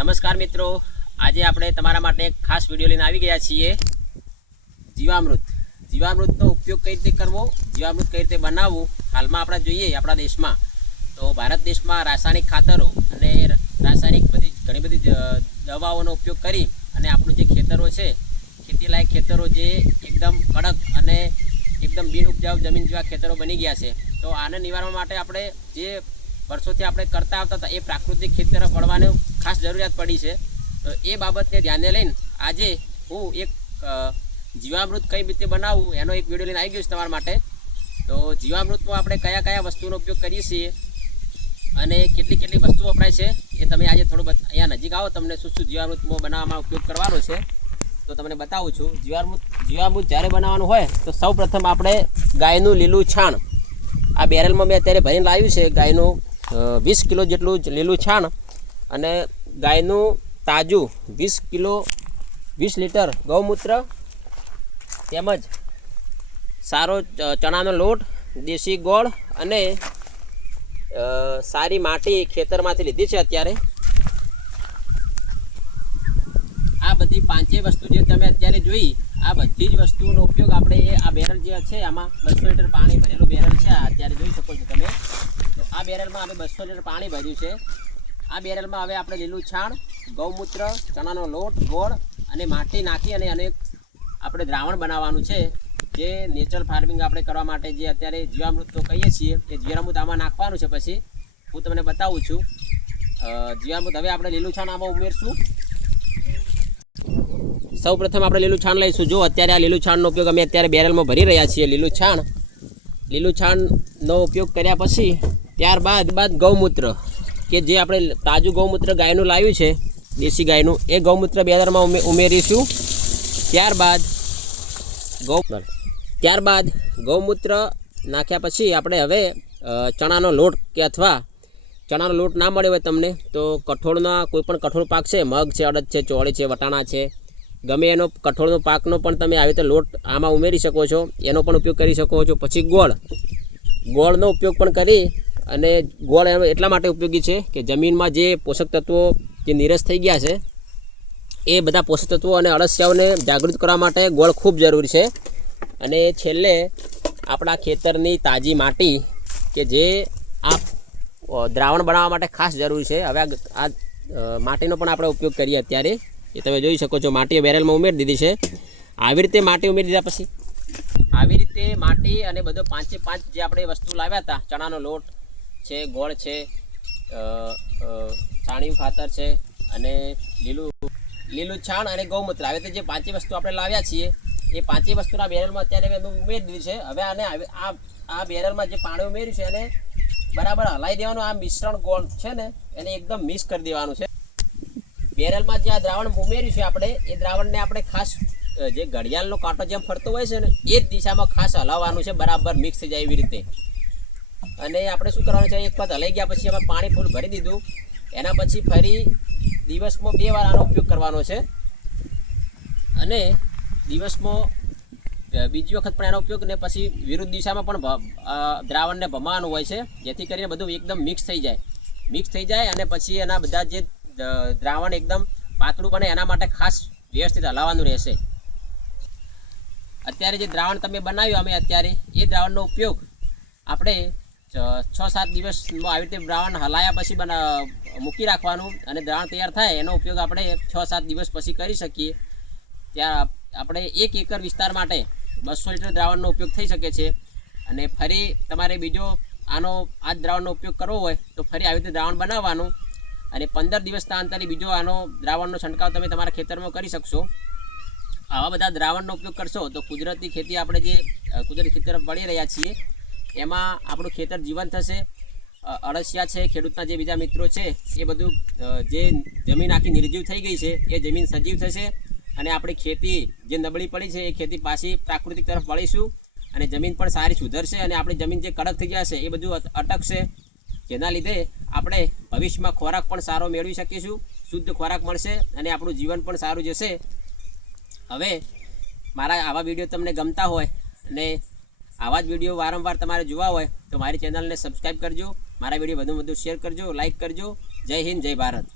નમસ્કાર મિત્રો, આજે આપણે તમારા માટે એક ખાસ વિડીયો લઈને આવી ગયા છીએ। જીવામૃતનો ઉપયોગ કઈ રીતે કરવો, જીવામૃત કઈ રીતે બનાવવું। હાલમાં આપણે જોઈએ આપણા દેશમાં તો ભારત દેશમાં રાસાયણિક ખાતરો અને રાસાયણિક ઘણી બધી દવાઓનો ઉપયોગ કરી અને આપણું જે ખેતરો છે, ખેતીલાયક ખેતરો જે એકદમ કડક અને એકદમ બિન ઉપજાઉ જમીન જેવા ખેતરો બની ગયા છે। તો આને નિવારવા માટે આપણે જે વર્ષોથી આપણે કરતા આવતા હતા એ પ્રાકૃતિક ખેતી તરફ વળવાની ખાસ જરૂરિયાત પડી છે। તો એ બાબતને ધ્યાને લઈને આજે હું એક જીવામૃત કઈ રીતે બનાવવું એનો એક વિડીયો લઈને આવી ગયો છું તમારા માટે। તો જીવામૃતમાં આપણે કયા કયા વસ્તુનો ઉપયોગ કરીએ છીએ અને કેટલી વસ્તુ વપરાય છે એ તમે આજે થોડું અહીંયા નજીક આવો, તમને શું શું જીવામૃતમાં બનાવવામાં ઉપયોગ કરવાનો છે તો તમને બતાવું છું। જીવામૃત જ્યારે બનાવવાનું હોય તો સૌ પ્રથમ આપણે ગાયનું લીલું છાણ, આ બેરલમાં મેં અત્યારે ભરીને લાવ્યું છે ગાયનું 20 કિલો જેટલું લીલું છાણ અને ગાયનું તાજું 20 લીટર ગૌમૂત્ર તેમજ સારો ચણાનો લોટ, દેશી ગોળ અને સારી માટી ખેતરમાંથી લીધી છે। અત્યારે આ બધી પાંચેય વસ્તુ જે તમે અત્યારે જોઈ, આ બધી જ વસ્તુઓનો ઉપયોગ આપણે આ બેરલ જે છે આમાં 200 લીટર પાણી ભરેલું બેરલ છે, અત્યારે જોઈ શકો છો તમે। તો આ બેરલમાં અમે 200 લીટર પાણી ભર્યું છે। આ બેરલમાં હવે આપણે લીલું છાણ, ગૌમૂત્ર, ચણાનો લોટ, ગોળ અને માટી નાખી અને એક આપણે દ્રાવણ બનાવવાનું છે, જે નેચરલ ફાર્મિંગ આપણે કરવા માટે જે અત્યારે જીવામૃત તો કહીએ છીએ એ જીવામૃત આમાં નાખવાનું છે। પછી હું તમને બતાવું છું જીવામૃત। હવે આપણે લીલું છાણ આમાં ઉમેરશું। સૌ પ્રથમ આપણે લીલું છાણ લઈશું। જો અત્યારે આ લીલું છાણનો ઉપયોગ અમે અત્યારે બેરલમાં ભરી રહ્યા છીએ। લીલું છાણનો ઉપયોગ કર્યા પછી ત્યારબાદ ગૌમૂત્ર, કે જે આપણે તાજું ગૌમૂત્ર ગાયનું લાવ્યું છે, દેશી ગાયનું, એ ગૌમૂત્ર બેરલમાં ઉમેરીશું। ત્યારબાદ ગૌમૂત્ર નાખ્યા પછી આપણે હવે ચણાનો લોટ, કે અથવા ચણાનો લોટ ના મળે હોય તમને તો કઠોળના કોઈ પણ કઠોળ પાક છે, મગ છે, અડદ છે, ચોળી છે, વટાણા છે, ગમે એનો કઠોળનો પાકનો પણ તમે આવી રીતે લોટ આમાં ઉમેરી શકો છો, એનો પણ ઉપયોગ કરી શકો છો। પછી ગોળનો ઉપયોગ પણ કરી, અને ગોળ એટલા માટે ઉપયોગી છે કે જમીનમાં જે પોષક તત્વો જે નીરસ થઈ ગયા છે એ બધા પોષક તત્વો અને અળસિયાઓને જાગૃત કરવા માટે ગોળ ખૂબ જરૂરી છે। અને છેલ્લે આપણા ખેતરની તાજી માટી, કે જે આ દ્રાવણ બનાવવા માટે ખાસ જરૂરી છે। હવે આ માટીનો પણ આપણે ઉપયોગ કરીએ અત્યારે, એ તમે જોઈ શકો છો। માટી બેરલમાં ઉમેરી દીધી છે। આવી રીતે માટી ઉમેરી દીધા પછી આવી રીતે માટી અને બધો 5 જે આપણે વસ્તુ લાવ્યા હતા, ચણાનો લોટ છે, ગોળ છે, છાણિયું ખાતર છે અને લીલું છાણ અને ગૌમૂત્ર, આવી રીતે જે 5 વસ્તુ આપણે લાવ્યા છીએ એ 5 વસ્તુના બેરલમાં અત્યારે મેં ઉમેરી દીધી છે। હવે આને આ બેરલમાં જે પાણી ઉમેર્યું છે એને બરાબર હલાવી દેવાનું। આ મિશ્રણ ગોળ છે ને એને એકદમ મિક્સ કરી દેવાનું છે। બેરલમાં જે આ દ્રાવણ ઉમેર્યું છે આપણે, એ દ્રાવણને આપણે ખાસ જે ઘડિયાળનો કાંટો જેમ ફરતો હોય છે ને એ જ દિશામાં ખાસ હલાવવાનું છે, બરાબર મિક્સ થઈ જાય એવી રીતે। અને આપણે શું કરવાનું છે, એક વખત હલાઈ ગયા પછી અમે પાણી ફૂલ ભરી દીધું, એના પછી ફરી દિવસમાં 2 વાર આનો ઉપયોગ કરવાનો છે। અને દિવસમાં બીજી વખત પણ એનો ઉપયોગ, ને પછી વિરુદ્ધ દિશામાં પણ દ્રાવણને ભમાવાનું હોય છે, જેથી કરીને બધું એકદમ મિક્સ થઈ જાય અને પછી એના બધા જે દ્રાવણ એકદમ પાતળું બને એના માટે ખાસ વ્યવસ્થિત હલાવવાનું રહેશે। અત્યારે જે દ્રાવણ તમે બનાવ્યું અમે અત્યારે, એ દ્રાવણનો ઉપયોગ આપણે 6-7 દિવસમાં આવી રીતે દ્રાવણ હલાયા પછી મૂકી રાખવાનું, અને દ્રાવણ તૈયાર થાય એનો ઉપયોગ આપણે 6-7 દિવસ પછી કરી શકીએ। ત્યાં આપણે 1 એકર વિસ્તાર માટે 200 લીટર દ્રાવણનો ઉપયોગ થઈ શકે છે। અને ફરી તમારે બીજો આ દ્રાવણનો ઉપયોગ કરવો હોય તો ફરી આવી રીતે દ્રાવણ બનાવવાનું, અને 15 દિવસના અંતરે બીજો આનો દ્રાવણનો છંટકાવ તમે તમારા ખેતરમાં કરી શકશો। આવા બધા દ્રાવણનો ઉપયોગ કરશો તો કુદરતી ખેતી, આપણે જે કુદરતી ખેતી તરફ વળી રહ્યા છીએ એમાં આપણું ખેતર જીવંત થશે। અળસિયા છે, ખેડૂતના જે બીજા મિત્રો છે, એ બધું જે જમીન આખી નિર્જીવ થઈ ગઈ છે એ જમીન સજીવ થશે, અને આપણી ખેતી જે નબળી પડી છે એ ખેતી પાછી પ્રાકૃતિક તરફ વળીશું, અને જમીન પણ સારી સુધરશે, અને આપણી જમીન જે કડક થઈ જશે એ બધું અટકશે, જેના લીધે આપણે ભવિષ્યમાં ખોરાક પણ સારો મેળવી શકીશું, શુદ્ધ ખોરાક મળશે અને આપણું જીવન પણ સારું જશે। હવે મારા આવા વિડીયો તમને ગમતા હોય અને આવા જ વિડીયો વારંવાર તમારે જોવા હોય તો મારી ચેનલને સબસ્ક્રાઈબ કરજો, મારા વિડીયો વધુ શેર કરજો, લાઈક કરજો। જય હિન્દ, જય ભારત।